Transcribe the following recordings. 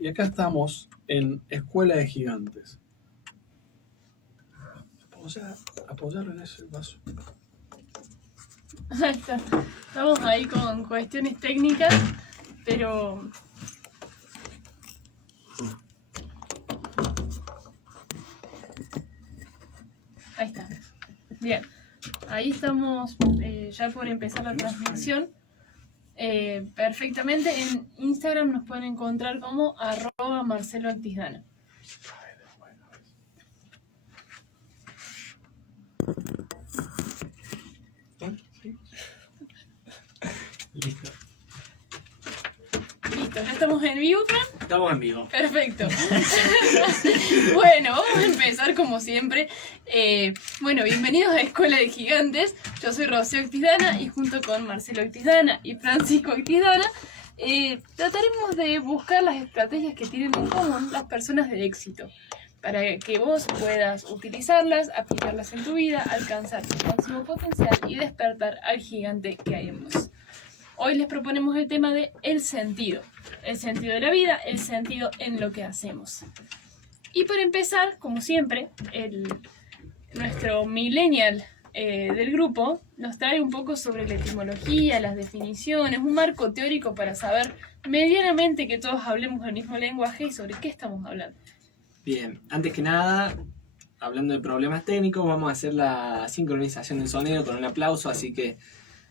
Y acá estamos en Escuela de Gigantes. Apoyar en ese vaso. Ahí está. Estamos ahí con cuestiones técnicas, pero... Ahí está. Bien. Ahí estamos ya por empezar la transmisión. Perfectamente. En Instagram nos pueden encontrar como @MarceloActisDana. Listo. Listo, ¿ya estamos en vivo, Fran? Estamos en vivo. Perfecto. Bueno, vamos a empezar como siempre. Bueno, bienvenidos a Escuela de Gigantes. Yo soy Rocío Actisdana y junto con Marcelo Actisdana y Francisco Actisdana trataremos de buscar las estrategias que tienen en común las personas de éxito para que vos puedas utilizarlas, aplicarlas en tu vida, alcanzar tu máximo potencial y despertar al gigante que hay en vos. Hoy les proponemos el tema de el sentido de la vida, el sentido en lo que hacemos. Y para empezar, como siempre, nuestro millennial del grupo nos trae un poco sobre la etimología, las definiciones, un marco teórico para saber medianamente que todos hablemos el mismo lenguaje y sobre qué estamos hablando. Bien, antes que nada, hablando de problemas técnicos, vamos a hacer la sincronización del sonido con un aplauso, así que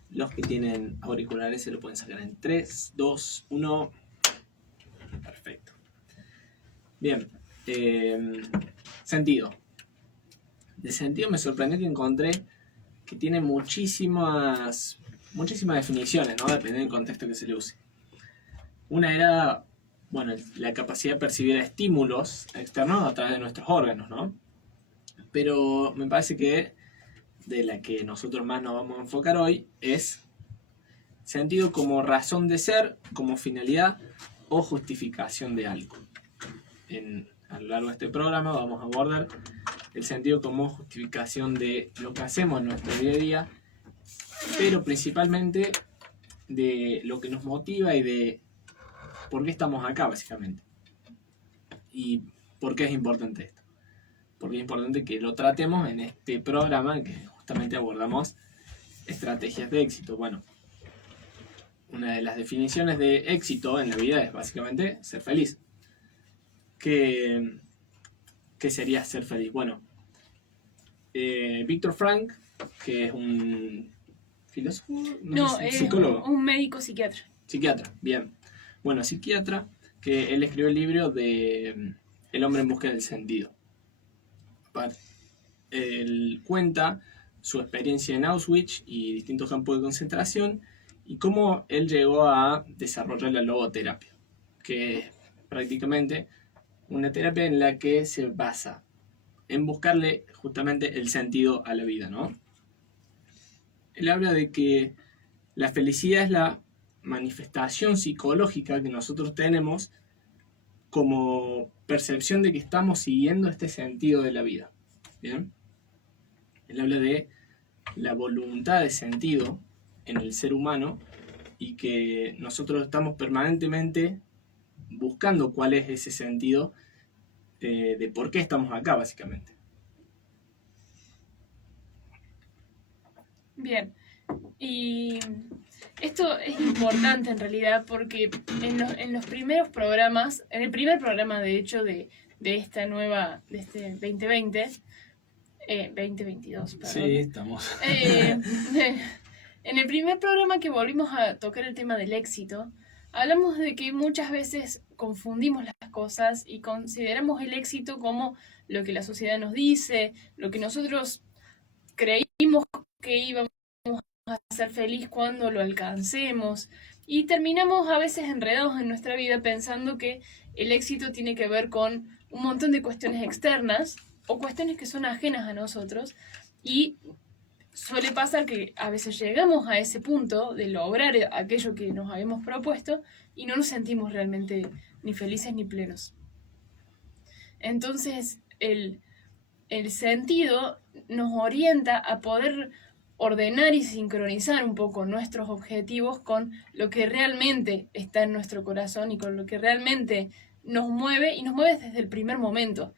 los que tienen auriculares se lo pueden sacar en 3, 2, 1. Perfecto. Bien, sentido. De sentido me sorprendió que encontré que tiene muchísimas definiciones, ¿no? Dependiendo del contexto que se le use. Una era, bueno, la capacidad de percibir estímulos externos a través de nuestros órganos, ¿no? Pero me parece que de la que nosotros más nos vamos a enfocar hoy es sentido como razón de ser, como finalidad o justificación de algo. A lo largo de este programa vamos a abordar el sentido como justificación de lo que hacemos en nuestro día a día, pero principalmente de lo que nos motiva y de por qué estamos acá, básicamente. Y por qué es importante esto. Porque es importante que lo tratemos en este programa que justamente abordamos estrategias de éxito. Bueno, una de las definiciones de éxito en la vida es básicamente ser feliz. ¿Qué sería ser feliz? Bueno, Viktor Frankl, que es un filósofo, psicólogo. Un médico psiquiatra. Psiquiatra, bien. Bueno, psiquiatra, que él escribió el libro de El hombre en busca del sentido. Él cuenta su experiencia en Auschwitz y distintos campos de concentración y cómo él llegó a desarrollar la logoterapia, que es prácticamente una terapia en la que se basa en buscarle justamente el sentido a la vida, ¿no? Él habla de que la felicidad es la manifestación psicológica que nosotros tenemos como percepción de que estamos siguiendo este sentido de la vida. ¿Bien? Él habla de la voluntad de sentido en el ser humano y que nosotros estamos permanentemente buscando cuál es ese sentido de por qué estamos acá, básicamente. Bien, y esto es importante en realidad porque en los primeros programas, en el primer programa de hecho de este 2020, 2022, perdón. Sí, estamos. En el primer programa que volvimos a tocar el tema del éxito, hablamos de que muchas veces confundimos las cosas y consideramos el éxito como lo que la sociedad nos dice, lo que nosotros creímos que íbamos a ser feliz cuando lo alcancemos, y terminamos a veces enredados en nuestra vida pensando que el éxito tiene que ver con un montón de cuestiones externas o cuestiones que son ajenas a nosotros, y suele pasar que a veces llegamos a ese punto de lograr aquello que nos habíamos propuesto y no nos sentimos realmente ni felices ni plenos. Entonces el sentido nos orienta a poder ordenar y sincronizar un poco nuestros objetivos con lo que realmente está en nuestro corazón y con lo que realmente nos mueve y nos mueve desde el primer momento.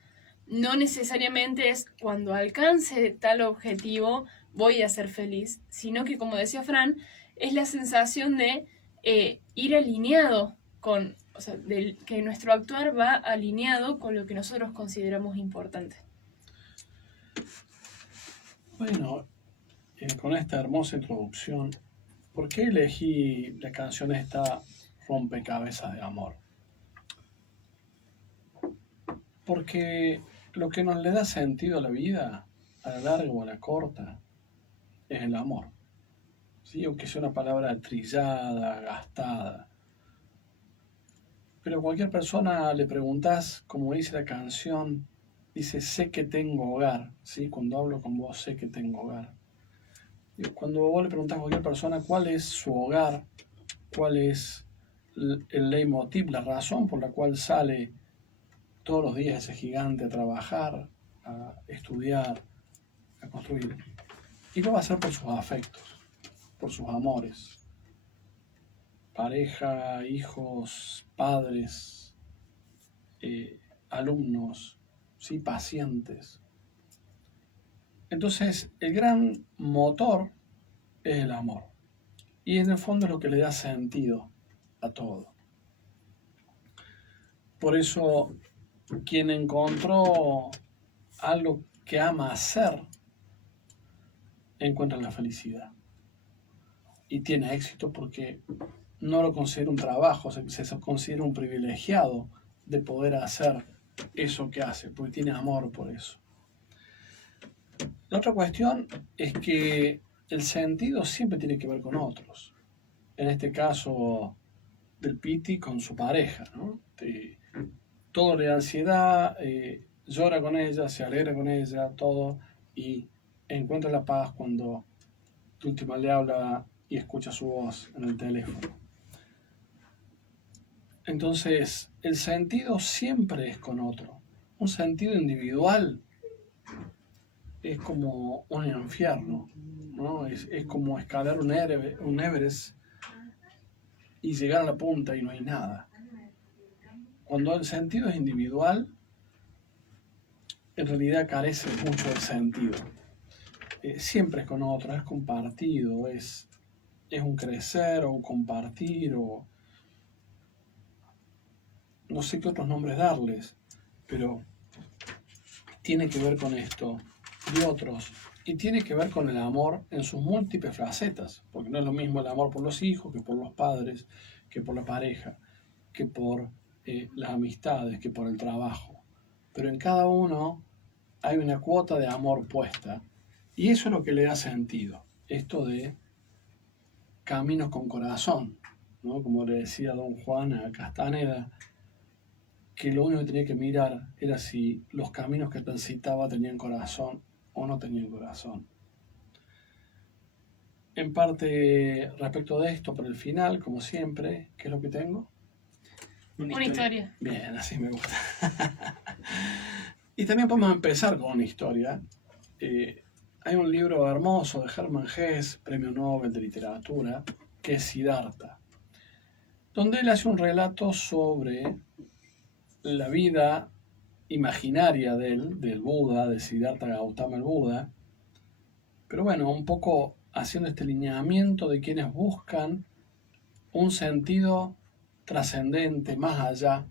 No necesariamente es cuando alcance tal objetivo voy a ser feliz, sino que, como decía Fran, es la sensación de ir alineado con, o sea, que nuestro actuar va alineado con lo que nosotros consideramos importante. Bueno, con esta hermosa introducción, ¿por qué elegí la canción esta Rompecabezas de Amor? Porque lo que nos le da sentido a la vida, a la larga o a la corta, es el amor. ¿Sí? Aunque sea una palabra trillada, gastada. Pero a cualquier persona le preguntás, como dice la canción, dice, sé que tengo hogar. ¿Sí? Cuando hablo con vos, sé que tengo hogar. Cuando vos le preguntás a cualquier persona cuál es su hogar, cuál es el leitmotiv, la razón por la cual sale todos los días ese gigante a trabajar, a estudiar, a construir. Y lo va a hacer por sus afectos, por sus amores. Pareja, hijos, padres, alumnos, ¿sí? Pacientes. Entonces, el gran motor es el amor. Y en el fondo es lo que le da sentido a todo. Por eso, quien encontró algo que ama hacer, encuentra la felicidad. Y tiene éxito porque no lo considera un trabajo, se considera un privilegiado de poder hacer eso que hace, porque tiene amor por eso. La otra cuestión es que el sentido siempre tiene que ver con otros. En este caso del Piti con su pareja, ¿no? Todo le da ansiedad, llora con ella, se alegra con ella, todo, y encuentra la paz cuando tu última le habla y escucha su voz en el teléfono. Entonces, el sentido siempre es con otro. Un sentido individual es como un infierno, ¿no? Es como escalar un Everest y llegar a la punta y no hay nada. Cuando el sentido es individual, en realidad carece mucho de sentido. Siempre es con otro, es compartido, es un crecer o un compartir o no sé qué otros nombres darles, pero tiene que ver con esto y otros, y tiene que ver con el amor en sus múltiples facetas, porque no es lo mismo el amor por los hijos que por los padres, que por la pareja, que por las amistades, que por el trabajo. Pero en cada uno hay una cuota de amor puesta, y eso es lo que le da sentido, esto de caminos con corazón, ¿no? Como le decía don Juan a Castaneda, que lo único que tenía que mirar era si los caminos que transitaba tenían corazón o no tenían corazón. En parte respecto de esto, por el final, como siempre, ¿qué es lo que tengo? Una historia. Bien, así me gusta. Y también podemos empezar con una historia. Hay un libro hermoso de Hermann Hesse, Premio Nobel de Literatura, que es Siddhartha, donde él hace un relato sobre la vida imaginaria del Buda, de Siddhartha Gautama el Buda, pero bueno, un poco haciendo este lineamiento de quienes buscan un sentido trascendente, más allá,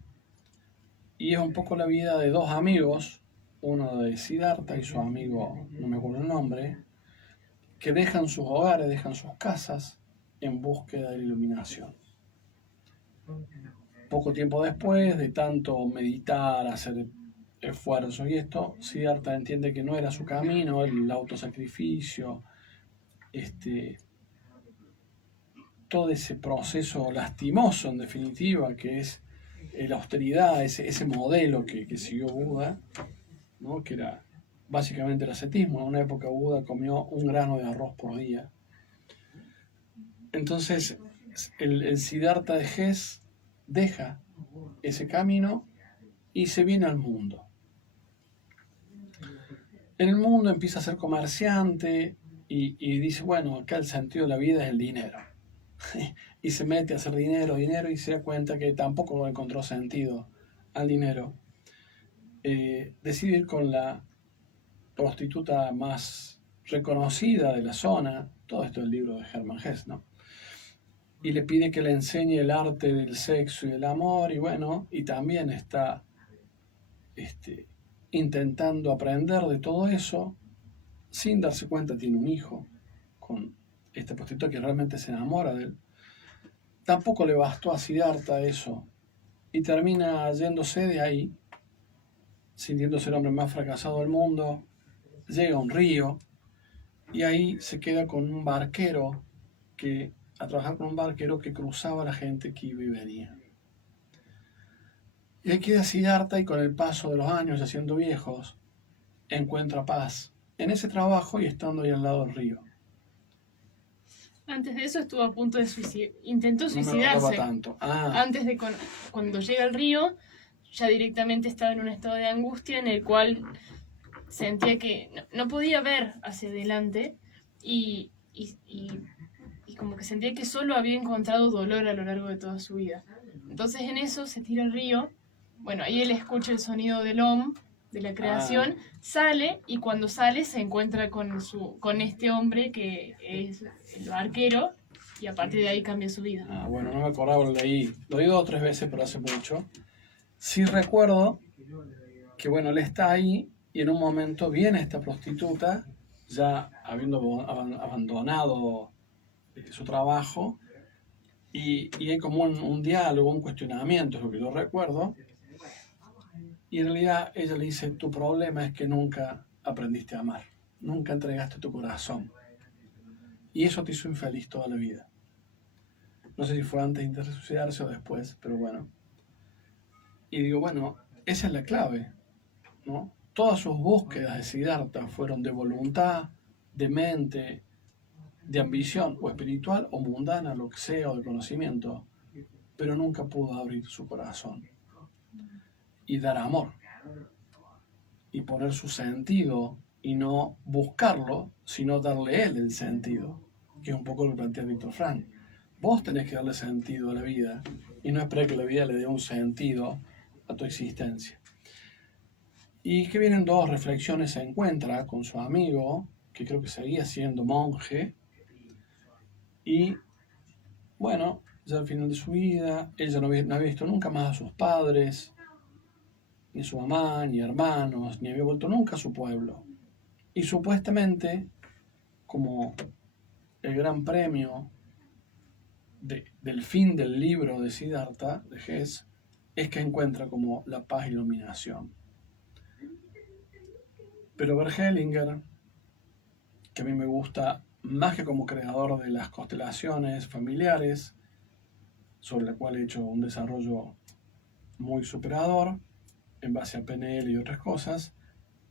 y es un poco la vida de dos amigos, uno de Siddhartha y su amigo, no me acuerdo el nombre, que dejan sus hogares, dejan sus casas en búsqueda de la iluminación. Poco tiempo después de tanto meditar, hacer esfuerzos y esto, Siddhartha entiende que no era su camino, el autosacrificio, todo ese proceso lastimoso en definitiva, que es la austeridad, ese modelo que siguió Buda, ¿no? Que era básicamente el ascetismo. En una época Buda comió un grano de arroz por día. Entonces el Siddhartha de Hesse deja ese camino y se viene al mundo. En el mundo empieza a ser comerciante y dice, bueno, acá el sentido de la vida es el dinero. Y se mete a hacer dinero y se da cuenta que tampoco encontró sentido al dinero, decide ir con la prostituta más reconocida de la zona, todo esto es el libro de Hermann Hesse, ¿no? Y le pide que le enseñe el arte del sexo y del amor, y bueno, y también está intentando aprender de todo eso, sin darse cuenta tiene un hijo con esta prostituta que realmente se enamora de él. Tampoco le bastó a Siddhartha eso, y termina yéndose de ahí, sintiéndose el hombre más fracasado del mundo, llega a un río, y ahí se queda con un barquero a trabajar con un barquero que cruzaba a la gente que iba y venía. Y ahí queda Siddhartha y con el paso de los años, ya siendo viejos, encuentra paz en ese trabajo y estando ahí al lado del río. Antes de eso estuvo a punto de intentó No me suicidarse. acordaba tanto. Antes de cuando llega al río, ya directamente estaba en un estado de angustia en el cual sentía que no podía ver hacia adelante y como que sentía que solo había encontrado dolor a lo largo de toda su vida. Entonces en eso se tira al río. Bueno, ahí él escucha el sonido del Om, de la creación, sale, y cuando sale se encuentra con este hombre que es el barquero, y a partir de ahí cambia su vida. Bueno, no me acordaba, lo leí 2 o 3 veces, pero hace mucho. Sí recuerdo que, bueno, él está ahí y en un momento viene esta prostituta, ya habiendo abandonado su trabajo, y hay como un diálogo, un cuestionamiento, es lo que yo recuerdo. Y en realidad ella le dice, tu problema es que nunca aprendiste a amar, nunca entregaste tu corazón. Y eso te hizo infeliz toda la vida. No sé si fue antes de suicidarse o después, pero bueno. Y digo, bueno, esa es la clave, ¿no? Todas sus búsquedas de Siddhartha fueron de voluntad, de mente, de ambición, o espiritual, o mundana, lo que sea, o de conocimiento, pero nunca pudo abrir su corazón y dar amor y poner su sentido y no buscarlo, sino darle él el sentido, que es un poco lo que plantea Víctor Frank. Vos tenés que darle sentido a la vida y no esperar que la vida le dé un sentido a tu existencia. Y que vienen 2 reflexiones, se encuentra con su amigo, que creo que seguía siendo monje, y bueno, ya al final de su vida, ella no había visto nunca más a sus padres, ni su mamá, ni hermanos, ni había vuelto nunca a su pueblo. Y supuestamente, como el gran premio del fin del libro de Siddhartha, de Hesse, es que encuentra como la paz y iluminación. Pero Bert Hellinger, que a mí me gusta más que como creador de las constelaciones familiares, sobre la cual he hecho un desarrollo muy superador, en base a PNL y otras cosas,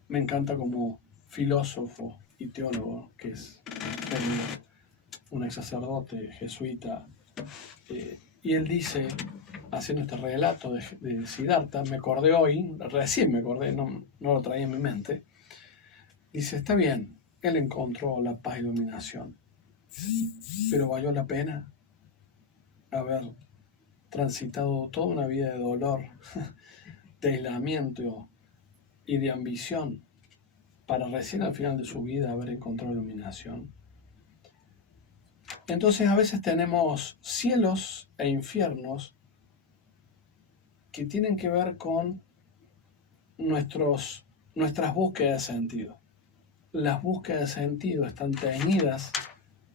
me encanta como filósofo y teólogo, que es Hellinger, un ex sacerdote jesuita, y él dice, haciendo este relato de Siddhartha, me acordé hoy, recién me acordé, no lo traía en mi mente, dice, está bien, él encontró la paz y iluminación, pero valió la pena haber transitado toda una vida de dolor, de aislamiento y de ambición, para recién al final de su vida haber encontrado iluminación. Entonces a veces tenemos cielos e infiernos que tienen que ver con nuestras búsquedas de sentido. Las búsquedas de sentido están teñidas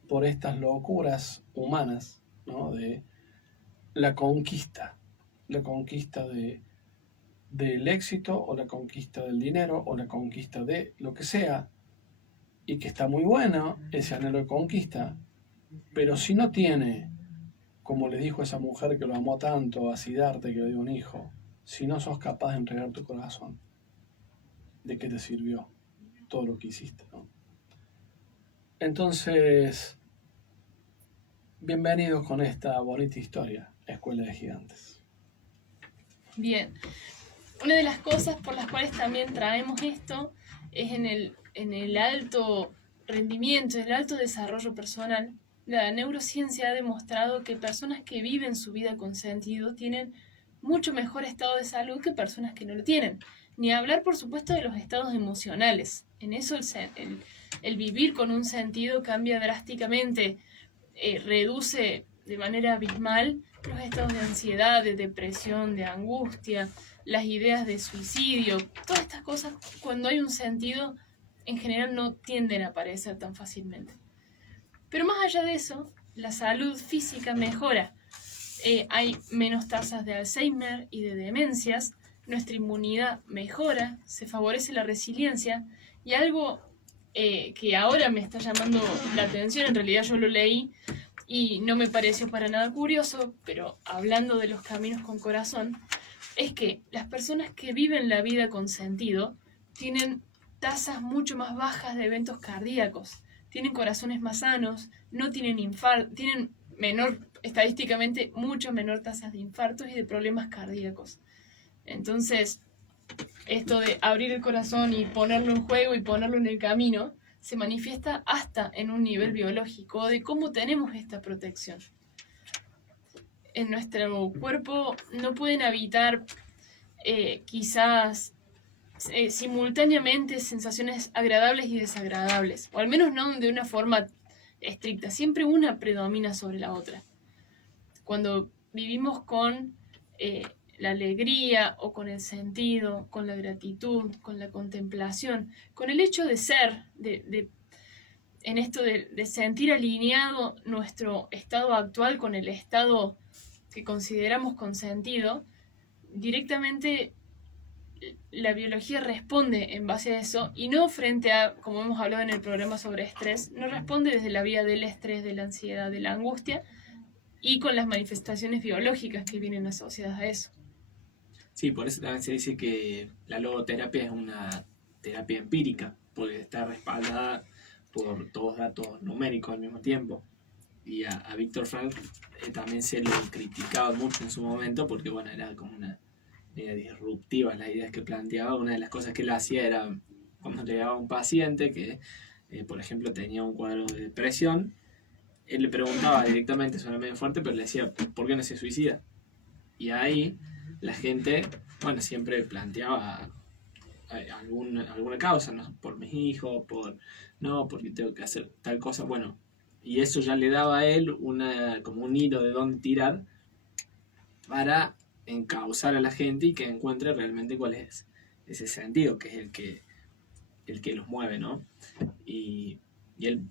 por estas locuras humanas, ¿no? De la conquista del éxito, o la conquista del dinero, o la conquista de lo que sea, y que está muy bueno ese anhelo de conquista, pero si no tiene, como le dijo esa mujer que lo amó tanto a Siddhartha, que le dio un hijo, si no sos capaz de entregar tu corazón, ¿de qué te sirvió todo lo que hiciste, ¿no? Entonces, bienvenidos con esta bonita historia, Escuela de Gigantes. Bien. Una de las cosas por las cuales también traemos esto es en el alto rendimiento, en el alto desarrollo personal. La neurociencia ha demostrado que personas que viven su vida con sentido tienen mucho mejor estado de salud que personas que no lo tienen. Ni hablar, por supuesto, de los estados emocionales. En eso el vivir con un sentido cambia drásticamente, reduce de manera abismal los estados de ansiedad, de depresión, de angustia, las ideas de suicidio. Todas estas cosas, cuando hay un sentido, en general no tienden a aparecer tan fácilmente. Pero más allá de eso, la salud física mejora. Hay menos tasas de Alzheimer y de demencias, nuestra inmunidad mejora, se favorece la resiliencia, y algo que ahora me está llamando la atención, en realidad yo lo leí y no me pareció para nada curioso, pero hablando de los caminos con corazón, es que las personas que viven la vida con sentido tienen tasas mucho más bajas de eventos cardíacos, tienen corazones más sanos, no tienen infarto, tienen estadísticamente mucho menor tasas de infartos y de problemas cardíacos. Entonces, esto de abrir el corazón y ponerlo en juego y ponerlo en el camino se manifiesta hasta en un nivel biológico de cómo tenemos esta protección. En nuestro cuerpo no pueden habitar quizás simultáneamente sensaciones agradables y desagradables, o al menos no de una forma estricta, siempre una predomina sobre la otra. Cuando vivimos con la alegría o con el sentido, con la gratitud, con la contemplación, con el hecho de ser, en esto de sentir alineado nuestro estado actual con el estado que consideramos con sentido, directamente la biología responde en base a eso y no frente a, como hemos hablado en el programa sobre estrés, no responde desde la vía del estrés, de la ansiedad, de la angustia y con las manifestaciones biológicas que vienen asociadas a eso. Sí, por eso también se dice que la logoterapia es una terapia empírica, porque está respaldada por todos datos numéricos al mismo tiempo. Y a Viktor Frankl también se lo criticaba mucho en su momento, porque bueno, era como una idea disruptiva las ideas que planteaba. Una de las cosas que él hacía era, cuando llegaba un paciente que, por ejemplo, tenía un cuadro de depresión, él le preguntaba directamente, suena medio fuerte, pero le decía, ¿por qué no se suicida? Y ahí la gente, bueno, siempre planteaba alguna causa, ¿no? Por mis hijos, porque tengo que hacer tal cosa, bueno, y eso ya le daba a él como un hilo de dónde tirar para encauzar a la gente y que encuentre realmente cuál es ese sentido, que es el que los mueve, ¿no? Y él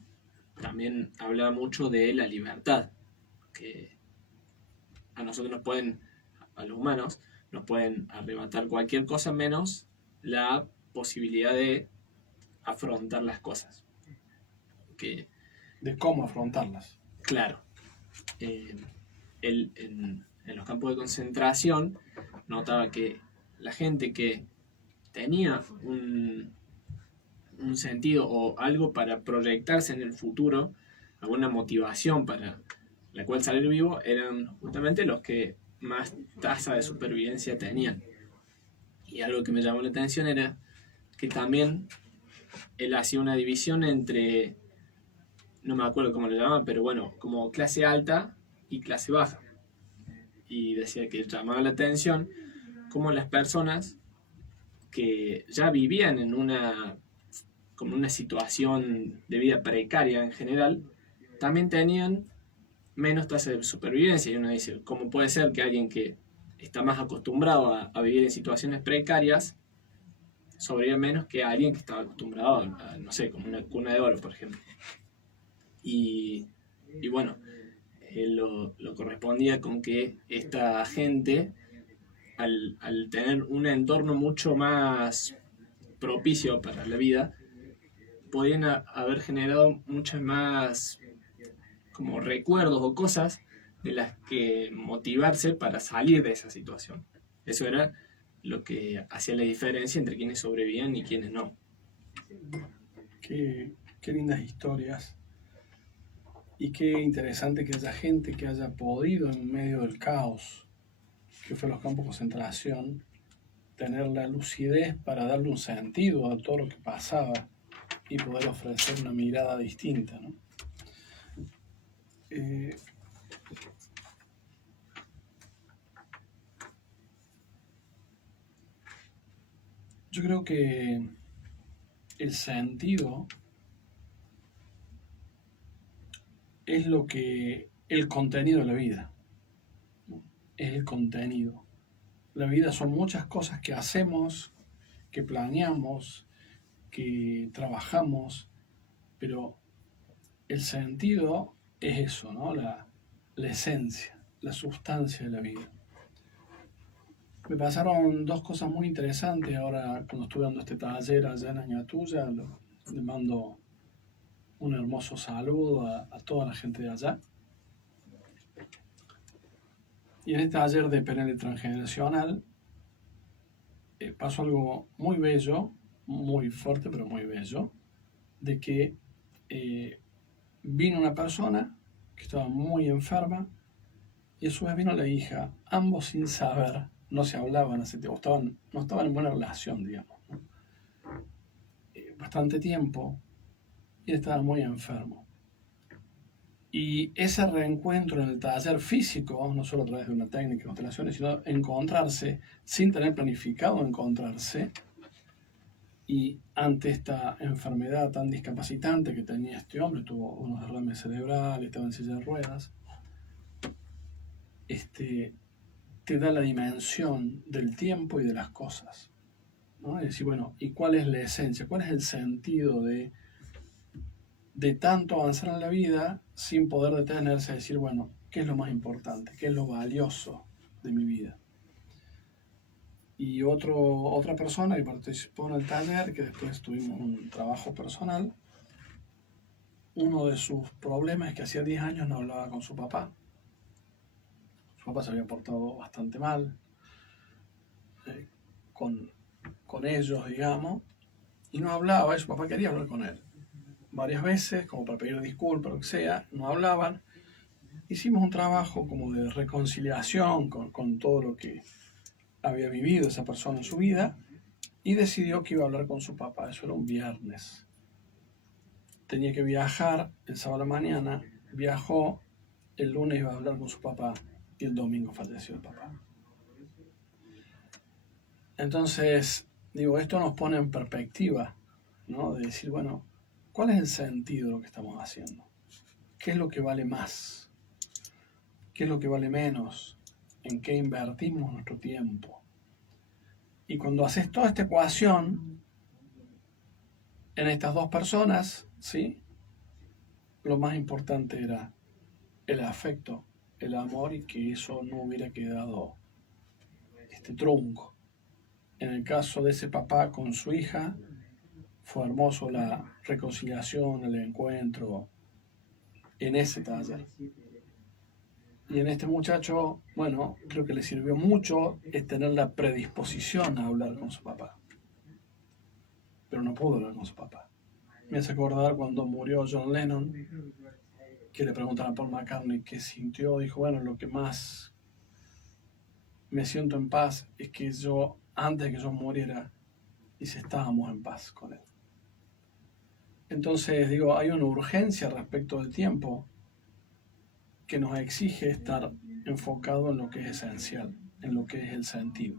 también hablaba mucho de la libertad, que a nosotros a los humanos, nos pueden arrebatar cualquier cosa menos la posibilidad de afrontar las cosas. De cómo afrontarlas. Claro. Él en los campos de concentración notaba que la gente que tenía un sentido o algo para proyectarse en el futuro, alguna motivación para la cual salir vivo, eran justamente los que más tasa de supervivencia tenían. Y algo que me llamó la atención era que también él hacía una división entre, no me acuerdo cómo lo llamaban, pero bueno, como clase alta y clase baja. Y decía que llamaba la atención cómo las personas que ya vivían en como una situación de vida precaria en general, también tenían menos tasa de supervivencia. Y uno dice, ¿cómo puede ser que alguien que está más acostumbrado a vivir en situaciones precarias sobreviva menos que alguien que estaba acostumbrado a, no sé, como una cuna de oro, por ejemplo? Y bueno, él lo correspondía con que esta gente, al tener un entorno mucho más propicio para la vida, podían haber generado muchas más como recuerdos o cosas de las que motivarse para salir de esa situación. Eso era lo que hacía la diferencia entre quienes sobrevivían y quienes no. Qué lindas historias. Y qué interesante que haya gente que haya podido, en medio del caos que fue los campos de concentración, tener la lucidez para darle un sentido a todo lo que pasaba y poder ofrecer una mirada distinta, ¿no? Yo creo que el sentido es el contenido de la vida, ¿no? Es el contenido. La vida son muchas cosas que hacemos, que planeamos, que trabajamos, pero el sentido es eso, ¿no? La esencia, la sustancia de la vida. Me pasaron dos cosas muy interesantes ahora cuando estuve dando este taller allá en Añatuya. Le mando un hermoso saludo a toda la gente de allá. Y en este taller de PNL transgeneracional pasó algo muy bello, muy fuerte, pero muy bello, de que vino una persona que estaba muy enferma y a su vez vino la hija, ambos sin saber, no se hablaban hace tiempo, no estaban en buena relación, digamos, ¿no? Bastante tiempo, y él estaba muy enfermo. Y ese reencuentro en el taller físico, no solo a través de una técnica de constelaciones, sino encontrarse sin tener planificado encontrarse, y ante esta enfermedad tan discapacitante que tenía este hombre, tuvo unos derrames cerebrales, estaba en silla de ruedas, te da la dimensión del tiempo y de las cosas, ¿no? Es decir, bueno, ¿y cuál es la esencia? ¿Cuál es el sentido de tanto avanzar en la vida sin poder detenerse a decir, bueno, ¿qué es lo más importante? ¿Qué es lo valioso de mi vida? Y otra persona que participó en el taller, que después tuvimos un trabajo personal, uno de sus problemas es que hacía 10 años no hablaba con su papá. Su papá se había portado bastante mal con ellos, digamos, y no hablaba, y su papá quería hablar con él. Varias veces, como para pedir disculpas, lo que sea, no hablaban. Hicimos un trabajo como de reconciliación con todo lo que había vivido esa persona en su vida y decidió que iba a hablar con su papá. Eso era un viernes. Tenía que viajar el sábado a la mañana, viajó, el lunes iba a hablar con su papá y el domingo falleció el papá. Entonces, digo, esto nos pone en perspectiva, ¿no? De decir, bueno, ¿cuál es el sentido de lo que estamos haciendo? ¿Qué es lo que vale más? ¿Qué es lo que vale menos? ¿En qué invertimos nuestro tiempo? Y cuando haces toda esta ecuación en estas dos personas, ¿sí? Lo más importante era el afecto, el amor, y que eso no hubiera quedado trunco. En el caso de ese papá con su hija, fue hermoso la reconciliación, el encuentro en ese taller. Y en este muchacho, bueno, creo que le sirvió mucho tener la predisposición a hablar con su papá. Pero no pudo hablar con su papá. Me hace acordar cuando murió John Lennon, que le preguntan a Paul McCartney qué sintió. Dijo, bueno, lo que más me siento en paz es que yo, antes de que yo muriera, estábamos en paz con él. Entonces, digo, hay una urgencia respecto del tiempo que nos exige estar enfocado en lo que es esencial, en lo que es el sentido.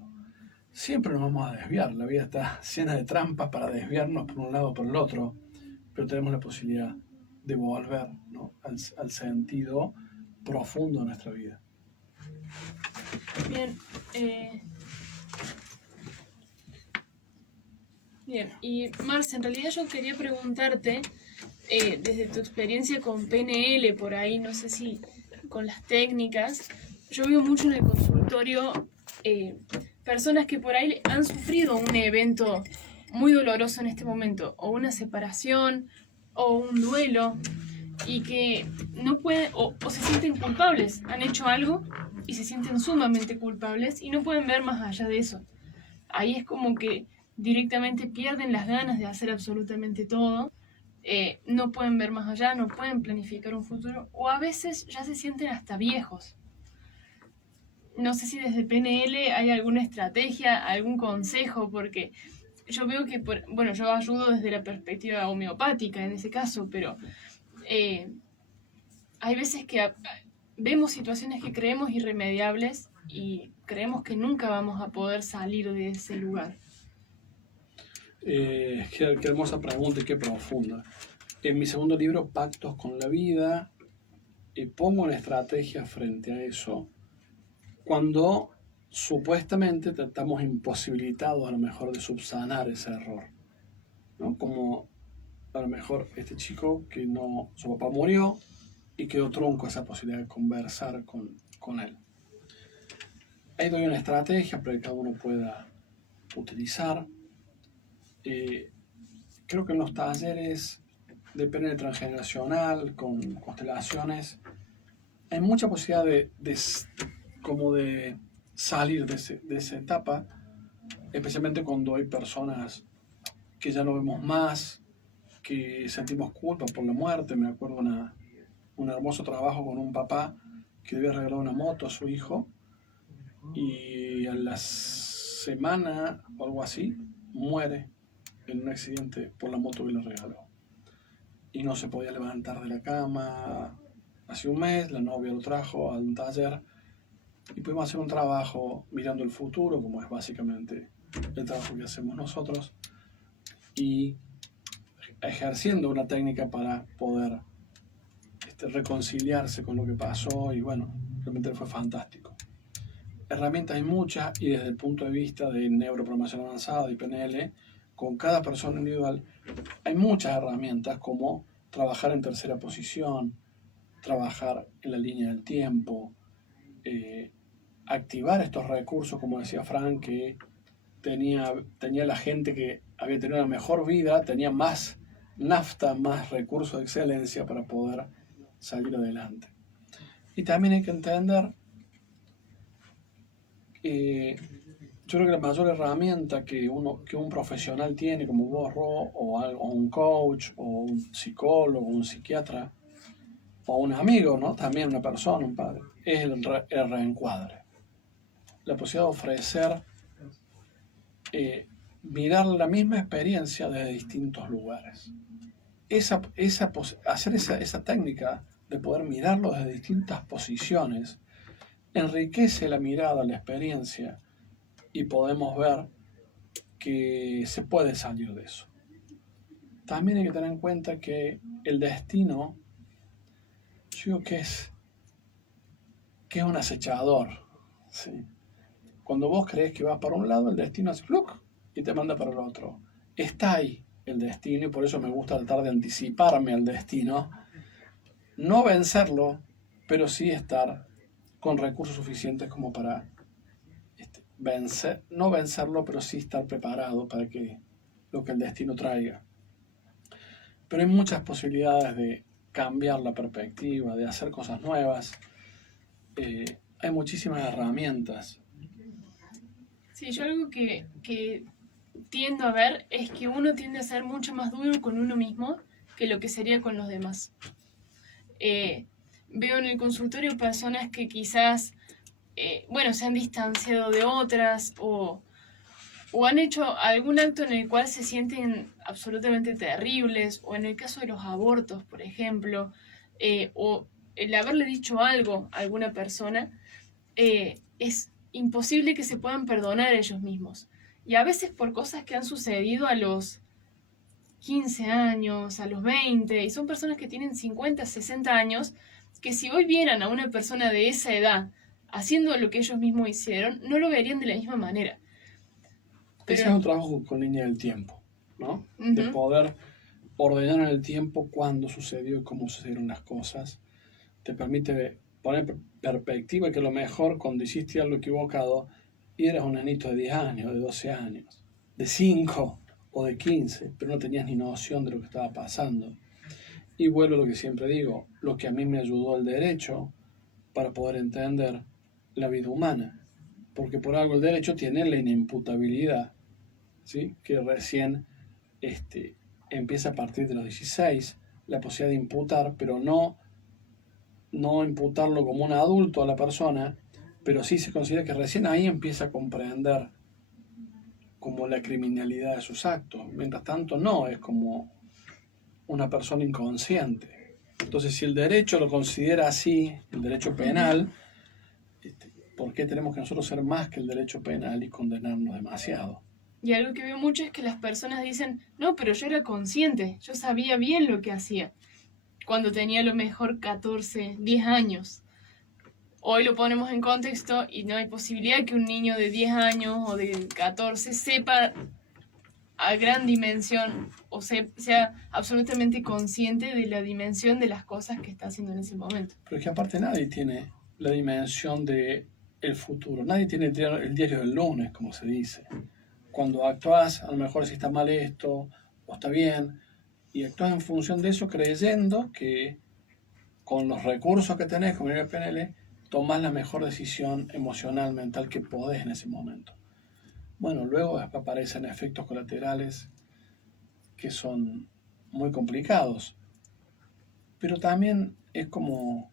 Siempre nos vamos a desviar, la vida está llena de trampas para desviarnos por un lado o por el otro, pero tenemos la posibilidad de volver, ¿no? al sentido profundo de nuestra vida. Bien, bien, y Marce, en realidad yo quería preguntarte, desde tu experiencia con PNL, por ahí, no sé si con las técnicas, yo veo mucho en el consultorio personas que por ahí han sufrido un evento muy doloroso en este momento, o una separación, o un duelo, y que no pueden, o se sienten culpables, han hecho algo y se sienten sumamente culpables y no pueden ver más allá de eso. Ahí es como que directamente pierden las ganas de hacer absolutamente todo, no pueden ver más allá, no pueden planificar un futuro, o a veces ya se sienten hasta viejos. No sé si desde PNL hay alguna estrategia, algún consejo, porque yo veo que, bueno, yo ayudo desde la perspectiva homeopática en ese caso, pero hay veces que vemos situaciones que creemos irremediables y creemos que nunca vamos a poder salir de ese lugar. Qué hermosa pregunta y qué profunda. En mi segundo libro, Pactos con la Vida, pongo una estrategia frente a eso. Cuando supuestamente estamos imposibilitados a lo mejor de subsanar ese error, ¿no? Como a lo mejor este chico que no, su papá murió y quedó tronco esa posibilidad de conversar con él. Ahí doy una estrategia para que cada uno pueda utilizar. Creo que en los talleres de PNL transgeneracional con constelaciones hay mucha posibilidad de salir de esa etapa, especialmente cuando hay personas que ya no vemos más, que sentimos culpa por la muerte. Me acuerdo un hermoso trabajo con un papá que le había regalado una moto a su hijo y a la semana o algo así muere en un accidente por la moto que le regaló. Y no se podía levantar de la cama. Hace un mes la novia lo trajo a un taller y pudimos hacer un trabajo mirando el futuro, como es básicamente el trabajo que hacemos nosotros, y ejerciendo una técnica para poder reconciliarse con lo que pasó. Y bueno, realmente fue fantástico. Herramientas hay muchas, y desde el punto de vista de neuroprogramación avanzada y PNL, con cada persona individual hay muchas herramientas, como trabajar en tercera posición, trabajar en la línea del tiempo, activar estos recursos, como decía Frank, que tenía la gente que había tenido una mejor vida, tenía más nafta, más recursos de excelencia para poder salir adelante. Y también hay que entender, yo creo que la mayor herramienta que un profesional tiene, como vos, Ro, o un coach, o un psicólogo, un psiquiatra, o un amigo, ¿no? También una persona, un padre, es el reencuadre. La posibilidad de ofrecer, mirar la misma experiencia desde distintos lugares. Hacer esa técnica de poder mirarlo desde distintas posiciones enriquece la mirada, la experiencia, y podemos ver que se puede salir de eso. También hay que tener en cuenta que el destino, yo digo que es un acechador, ¿sí? Cuando vos crees que vas para un lado, el destino hace ¡fluc! Y te manda para el otro. Está ahí el destino, y por eso me gusta tratar de anticiparme al destino. No vencerlo, pero sí estar con recursos suficientes como para no vencerlo, pero sí estar preparado para que lo que el destino traiga. Pero hay muchas posibilidades de cambiar la perspectiva, de hacer cosas nuevas. Hay muchísimas herramientas. Sí, yo algo que tiendo a ver es que uno tiende a ser mucho más duro con uno mismo que lo que sería con los demás. Veo en el consultorio personas que quizás se han distanciado de otras o han hecho algún acto en el cual se sienten absolutamente terribles, o en el caso de los abortos, por ejemplo, o el haberle dicho algo a alguna persona, es imposible que se puedan perdonar ellos mismos. Y a veces por cosas que han sucedido a los 15 años, a los 20, y son personas que tienen 50, 60 años, que si hoy vieran a una persona de esa edad haciendo lo que ellos mismos hicieron, no lo verían de la misma manera. Ese es un trabajo con línea del tiempo, ¿no? Uh-huh. De poder ordenar en el tiempo cuándo sucedió y cómo sucedieron las cosas. Te permite poner perspectiva que a lo mejor cuando hiciste algo equivocado y eras un nenito de 10 años, de 12 años, de 5 o de 15, pero no tenías ni noción de lo que estaba pasando. Y vuelvo a lo que siempre digo, lo que a mí me ayudó el derecho para poder entender la vida humana. Porque por algo el derecho tiene la inimputabilidad, ¿sí? Que recién empieza a partir de los 16, la posibilidad de imputar, pero no imputarlo como un adulto a la persona, pero sí se considera que recién ahí empieza a comprender como la criminalidad de sus actos. Mientras tanto no, es como una persona inconsciente. Entonces, si el derecho lo considera así, el derecho penal, ¿por qué tenemos que nosotros ser más que el derecho penal y condenarnos demasiado? Y algo que veo mucho es que las personas dicen, no, pero yo era consciente, yo sabía bien lo que hacía, cuando tenía a lo mejor 14, 10 años. Hoy lo ponemos en contexto y no hay posibilidad que un niño de 10 años o de 14 sepa a gran dimensión o sea absolutamente consciente de la dimensión de las cosas que está haciendo en ese momento. Pero es que aparte nadie tiene la dimensión de el futuro. Nadie tiene el diario del lunes, como se dice. Cuando actúas, a lo mejor si está mal esto o está bien, y actúas en función de eso creyendo que con los recursos que tenés, como el PNL, tomás la mejor decisión emocional, mental que podés en ese momento. Bueno, luego aparecen efectos colaterales que son muy complicados, pero también es como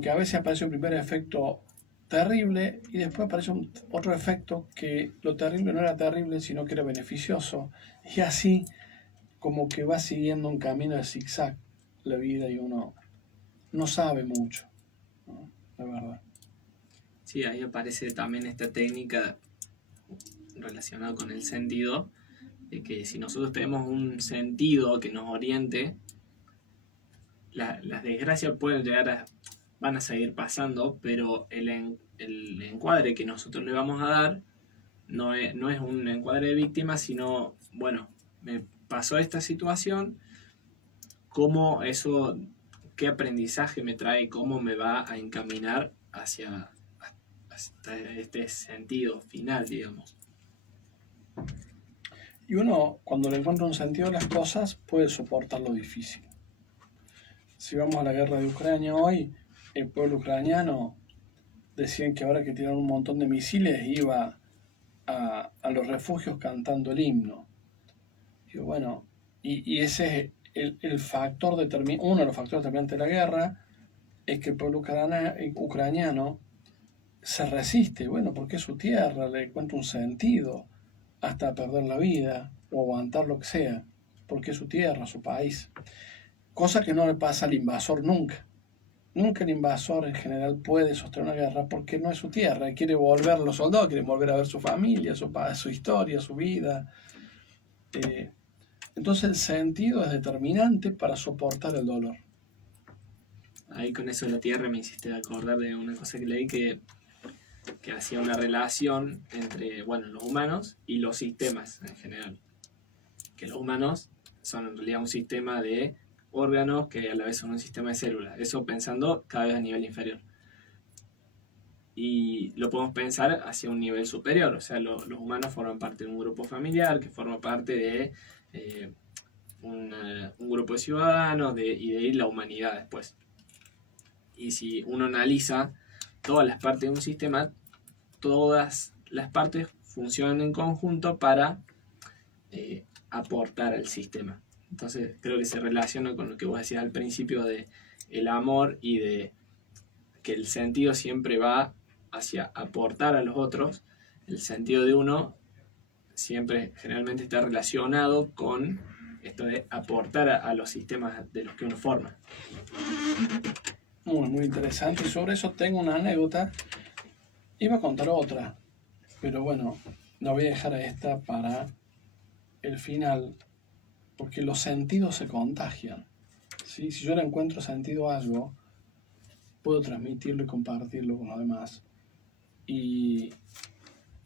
que a veces aparece un primer efecto terrible y después aparece otro efecto que lo terrible no era terrible, sino que era beneficioso. Y así como que va siguiendo un camino de zigzag la vida y uno no sabe mucho, ¿no? La verdad. Sí, ahí aparece también esta técnica relacionada con el sentido, de que si nosotros tenemos un sentido que nos oriente, las desgracias van a seguir pasando, pero el encuadre que nosotros le vamos a dar no es un encuadre de víctima, sino, bueno, me pasó esta situación, cómo eso, qué aprendizaje me trae, cómo me va a encaminar hacia este sentido final, digamos. Y uno, cuando le encuentra un sentido a las cosas, puede soportar lo difícil. Si vamos a la guerra de Ucrania hoy, el pueblo ucraniano decían que ahora que tiran un montón de misiles iba a los refugios cantando el himno. Y bueno, y ese es el factor uno de los factores determinantes de la guerra, es que el pueblo ucraniano se resiste, bueno, porque es su tierra, le encuentra un sentido, hasta perder la vida o aguantar lo que sea, porque es su tierra, su país. Cosa que no le pasa al invasor nunca. Nunca el invasor en general puede sostener una guerra porque no es su tierra. Quiere volver, los soldados quieren volver a ver su familia, su historia, su vida. Entonces el sentido es determinante para soportar el dolor. Ahí con eso de la tierra me hiciste acordar de una cosa que leí que hacía una relación entre, bueno, los humanos y los sistemas en general. Que los humanos son en realidad un sistema de órganos que a la vez son un sistema de células. Eso pensando cada vez a nivel inferior. Y lo podemos pensar hacia un nivel superior. O sea, los humanos forman parte de un grupo familiar que forma parte de un grupo de ciudadanos y de ahí la humanidad después. Y si uno analiza todas las partes de un sistema, todas las partes funcionan en conjunto para aportar al sistema. Entonces creo que se relaciona con lo que vos decías al principio de el amor y de que el sentido siempre va hacia aportar a los otros. El sentido de uno siempre generalmente está relacionado con esto de aportar a los sistemas de los que uno forma. Muy, muy interesante. Y sobre eso tengo una anécdota. Iba a contar otra, pero bueno, la voy a dejar a esta para el final, porque los sentidos se contagian, ¿sí? Si yo le encuentro sentido a algo, puedo transmitirlo y compartirlo con los demás. Y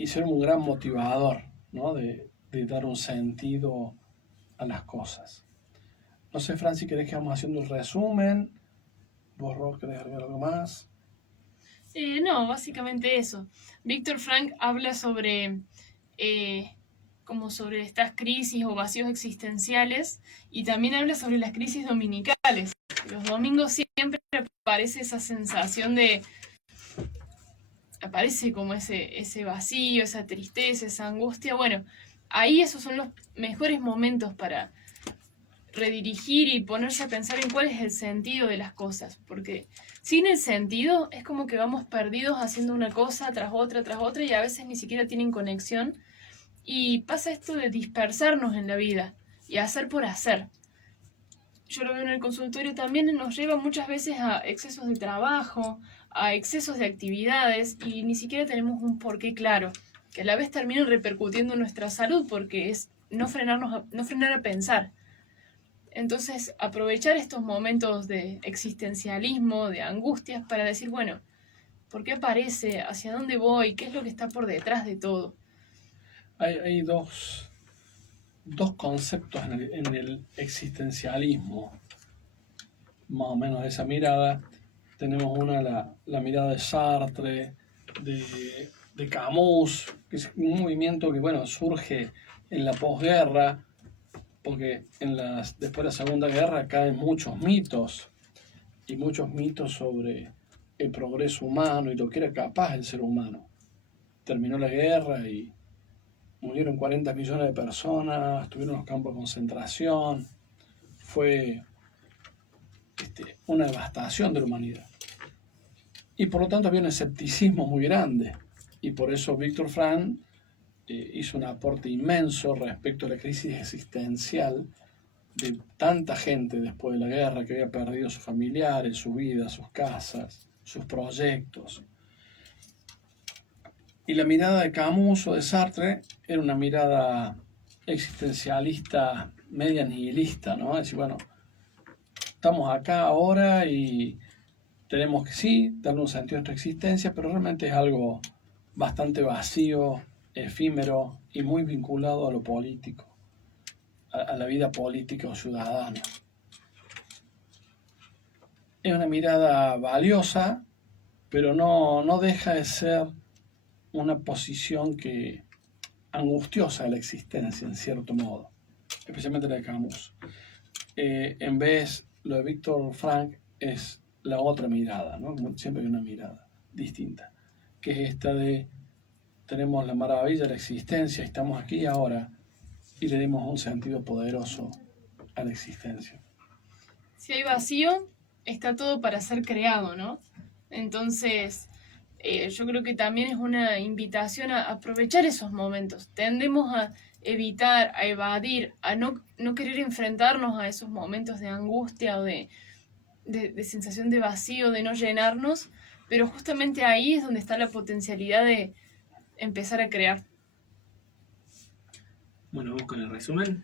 ser un gran motivador, ¿no? De dar un sentido a las cosas. No sé, Fran, si querés que vamos haciendo el resumen. ¿Vos, Ros, querés agregar algo más? No, básicamente eso. Víctor Frank habla sobre como sobre estas crisis o vacíos existenciales y también habla sobre las crisis dominicales. Los domingos siempre aparece esa sensación aparece como ese vacío, esa tristeza, esa angustia. Bueno, ahí esos son los mejores momentos para redirigir y ponerse a pensar en cuál es el sentido de las cosas, porque sin el sentido es como que vamos perdidos haciendo una cosa tras otra y a veces ni siquiera tienen conexión y pasa esto de dispersarnos en la vida y hacer por hacer. Yo lo veo en el consultorio también, nos lleva muchas veces a excesos de trabajo, a excesos de actividades y ni siquiera tenemos un porqué claro. que a la vez terminan repercutiendo en nuestra salud, porque es no frenar a pensar. Entonces, aprovechar estos momentos de existencialismo, de angustias, para decir, bueno, ¿por qué aparece? ¿Hacia dónde voy? ¿Qué es lo que está por detrás de todo? Hay dos conceptos en el existencialismo, más o menos de esa mirada. Tenemos una, la mirada de Sartre, de Camus, que es un movimiento que, bueno, surge en la posguerra, porque después de la Segunda Guerra caen muchos mitos, y muchos mitos sobre el progreso humano y lo que era capaz el ser humano. Terminó la guerra y murieron 40 millones de personas, estuvieron en los campos de concentración, fue una devastación de la humanidad. Y por lo tanto había un escepticismo muy grande, y por eso Viktor Frankl hizo un aporte inmenso respecto a la crisis existencial de tanta gente después de la guerra que había perdido a sus familiares, su vida, sus casas, sus proyectos. Y la mirada de Camus o de Sartre era una mirada existencialista, media nihilista, ¿no? Es decir, bueno, estamos acá ahora y tenemos que sí darle un sentido a nuestra existencia, pero realmente es algo bastante vacío, efímero y muy vinculado a lo político, a la vida política o ciudadana. Es una mirada valiosa, pero no deja de ser una posición angustiosa de la existencia, en cierto modo, especialmente la de Camus. En vez, lo de Viktor Frankl es la otra mirada, ¿no? Siempre hay una mirada distinta, que es esta de tenemos la maravilla de la existencia, estamos aquí ahora, y le demos un sentido poderoso a la existencia. Si hay vacío, está todo para ser creado, ¿no? Entonces, yo creo que también es una invitación a aprovechar esos momentos. Tendemos a evitar, a evadir, a no querer enfrentarnos a esos momentos de angustia o de sensación de vacío, de no llenarnos, pero justamente ahí es donde está la potencialidad de empezar a crear. Bueno, vamos con el resumen.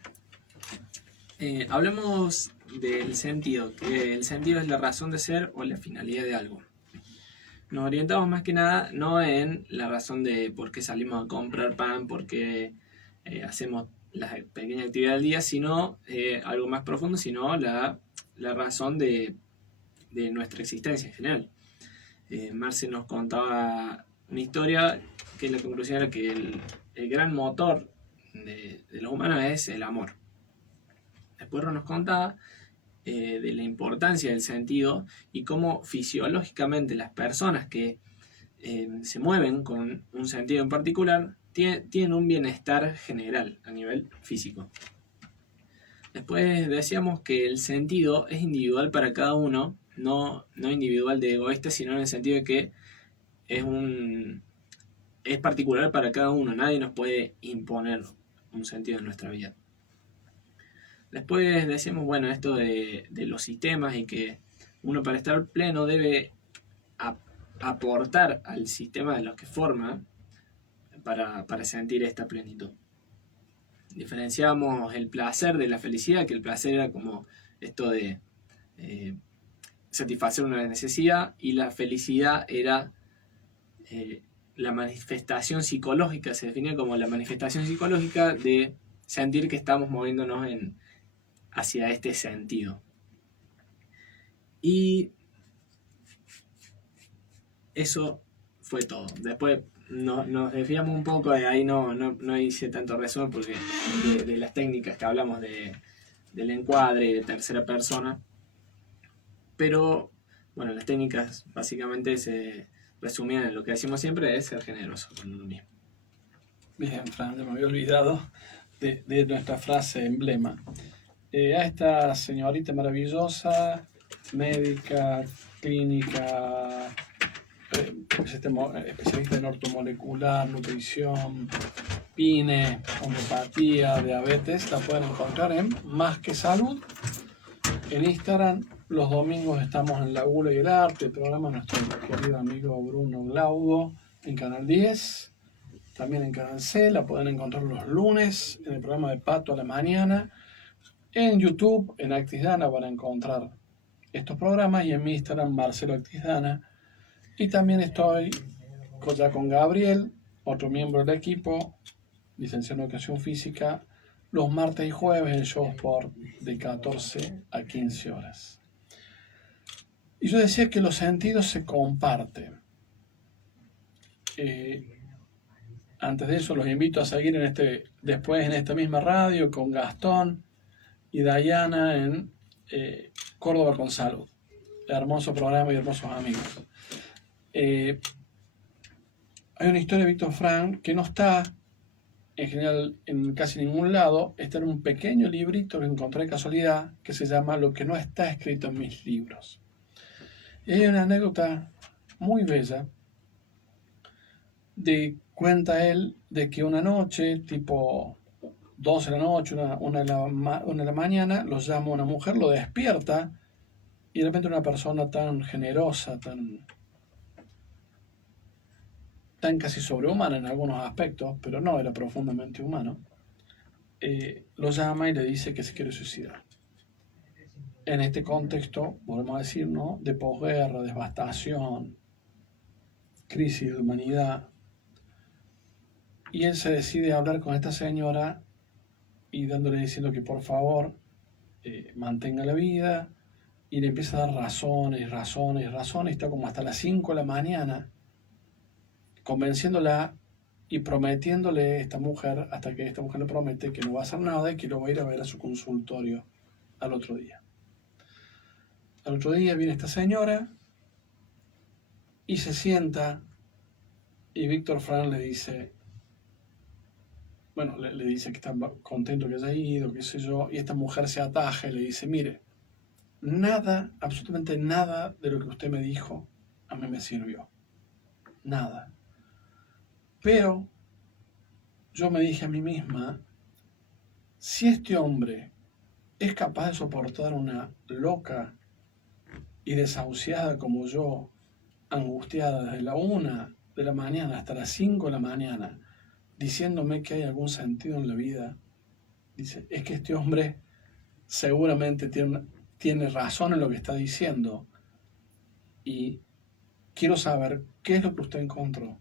Hablemos del sentido, que el sentido es la razón de ser o la finalidad de algo. Nos orientamos más que nada no en la razón de por qué salimos a comprar pan, por qué hacemos la pequeña actividad del día, sino algo más profundo, sino la razón de nuestra existencia en general. Marce nos contaba una historia que la conclusión era que el gran motor de los humanos es el amor. Después nos contaba de la importancia del sentido y cómo fisiológicamente las personas que se mueven con un sentido en particular tienen un bienestar general a nivel físico. Después decíamos que el sentido es individual para cada uno, no individual de egoísta, sino en el sentido de que es particular para cada uno, nadie nos puede imponer un sentido en nuestra vida. Después decíamos, bueno, esto de los sistemas y que uno para estar pleno debe aportar al sistema de los que forma para sentir esta plenitud. Diferenciamos el placer de la felicidad, que el placer era como esto de satisfacer una necesidad, y la felicidad era la manifestación psicológica, se definía como la manifestación psicológica de sentir que estamos moviéndonos hacia este sentido. Y eso fue todo. Después nos desviamos un poco de ahí, no hice tanto resumen porque de las técnicas que hablamos del encuadre y de tercera persona. Pero bueno, las técnicas básicamente se resumían en lo que decimos siempre, es ser generoso con uno mismo. Bien, Fran, me había olvidado de nuestra frase emblema. A esta señorita maravillosa, médica, clínica, especialista en ortomolecular, nutrición, PINE, homeopatía, diabetes, la pueden encontrar en Más que Salud, en Instagram. Los domingos estamos en La Gula y el Arte, el programa de nuestro querido amigo Bruno Glaudo en Canal 10. también en Canal C, la pueden encontrar los lunes en el programa de Pato a la Mañana. En YouTube, en Actisdana, van a encontrar estos programas y en mi Instagram, Marcelo Actisdana. Y también estoy ya con Gabriel, otro miembro del equipo, licenciado en Educación Física, los martes y jueves en Show Sport de 14 a 15 horas. Y yo decía que los sentidos se comparten. Antes de eso los invito a seguir después en esta misma radio con Gastón y Dayana en Córdoba con Salud. Hermoso programa y hermosos amigos. Hay una historia de Víctor Frank que no está en general en casi ningún lado. Está en un pequeño librito que encontré de casualidad que se llama Lo que no está escrito en mis libros. Y hay una anécdota muy bella cuenta él de que una noche, tipo 12 de la noche, una de la mañana, lo llama una mujer, lo despierta y de repente una persona tan generosa, tan casi sobrehumana en algunos aspectos, pero no, era profundamente humano, lo llama y le dice que se quiere suicidar. En este contexto, volvemos a decir, ¿no?, de posguerra, devastación, crisis de humanidad. Y él se decide a hablar con esta señora y diciendo que por favor mantenga la vida, y le empieza a dar razones, está como hasta las 5 de la mañana, convenciéndola y prometiéndole a esta mujer, hasta que esta mujer le promete que no va a hacer nada y que lo va a ir a ver a su consultorio al otro día. Al otro día viene esta señora y se sienta y Víctor Frank le dice, bueno, le dice que está contento que haya ido, qué sé yo, y esta mujer se ataja y le dice, mire, nada, absolutamente nada de lo que usted me dijo a mí me sirvió. Nada. Pero yo me dije a mí misma, si este hombre es capaz de soportar una loca y desahuciada como yo, angustiada desde la 1 de la mañana hasta las 5 de la mañana, diciéndome que hay algún sentido en la vida, dice, es que este hombre seguramente tiene razón en lo que está diciendo, y quiero saber qué es lo que usted encontró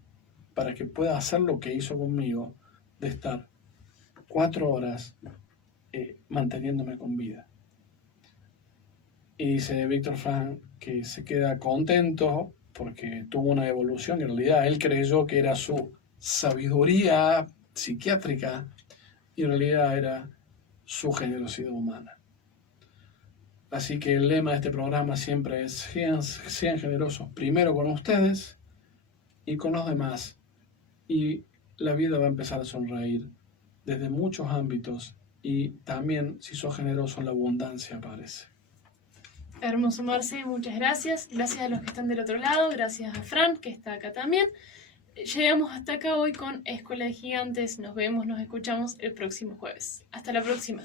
para que pueda hacer lo que hizo conmigo, de estar 4 horas manteniéndome con vida. Y dice Víctor Frank que se queda contento porque tuvo una evolución, y en realidad él creyó que era su sabiduría psiquiátrica y en realidad era su generosidad humana. Así que el lema de este programa siempre es: sean generosos primero con ustedes y con los demás, y la vida va a empezar a sonreír desde muchos ámbitos, y también si sos generoso la abundancia aparece. Hermoso, Marce, muchas gracias. Gracias a los que están del otro lado, gracias a Fran, que está acá también. Llegamos hasta acá hoy con Escuela de Gigantes. Nos vemos, nos escuchamos el próximo jueves. Hasta la próxima.